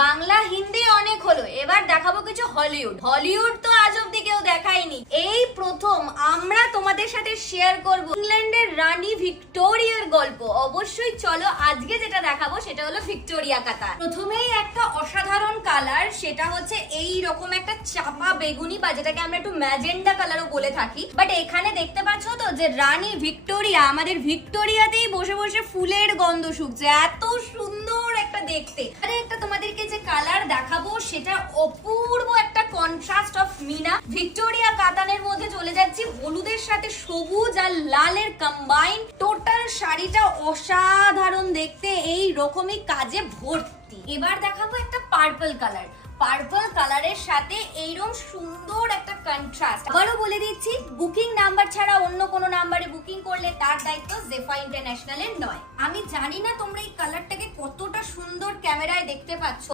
বাংলা হিন্দি অনেক হলো, এবার দেখাবো কিছু হলিউড। হলিউড তো আজ অব্দি কেউ দেখায়নি, এই প্রথম আমরা তোমাদের সাথে শেয়ার করব ইংল্যান্ডের রানী ভিক্টোরিয়ার গল্প। অবশ্যই চলো, আজকে যেটা দেখাবো সেটা হলো ভিক্টোরিয়া কাতান। প্রথমেই একটা অসাধারণ কালার, সেটা হচ্ছে এই রকম একটা চাপা বেগুনি বা যেটাকে আমরা একটু ম্যাজেন্ডা কালারও বলে থাকি। বাট এখানে দেখতে পাচ্ছ তো যে রানী ভিক্টোরিয়া আমাদের ভিক্টোরিয়াতেই বসে বসে ফুলের গন্ধ শুকছে, এত সুন্দর একটা দেখতে। আরে একটা তোমাদেরকে যে কালার দেখাবো সেটা অপূর্ব একটা কন্ট্রাস্ট অফ মিনা। ভিক্টোরিয়া কাতানের মধ্যে চলে যাচ্ছি, হলুদের সাথে সবুজ আর লালের কম্বাইন, টোটাল শাড়িটা অসাধারণ দেখতে, এই রকমই কাজে ভর্তি। এবার দেখাবো একটা পার্পল কালার, পার্পল কালারের সাথে এইরকম সুন্দর একটা কন্ট্রাস্ট। আবারও বলে দিচ্ছি, বুকিং নাম্বার ছাড়া অন্য কোনো নাম্বারে বুকিং করলে তার দায়িত্ব জেফা ইন্টারন্যাশনালের নয়। আমি জানি না তোমরা এই কালারটাকে কতটা সুন্দর ক্যামেরায় দেখতে পাচ্ছ।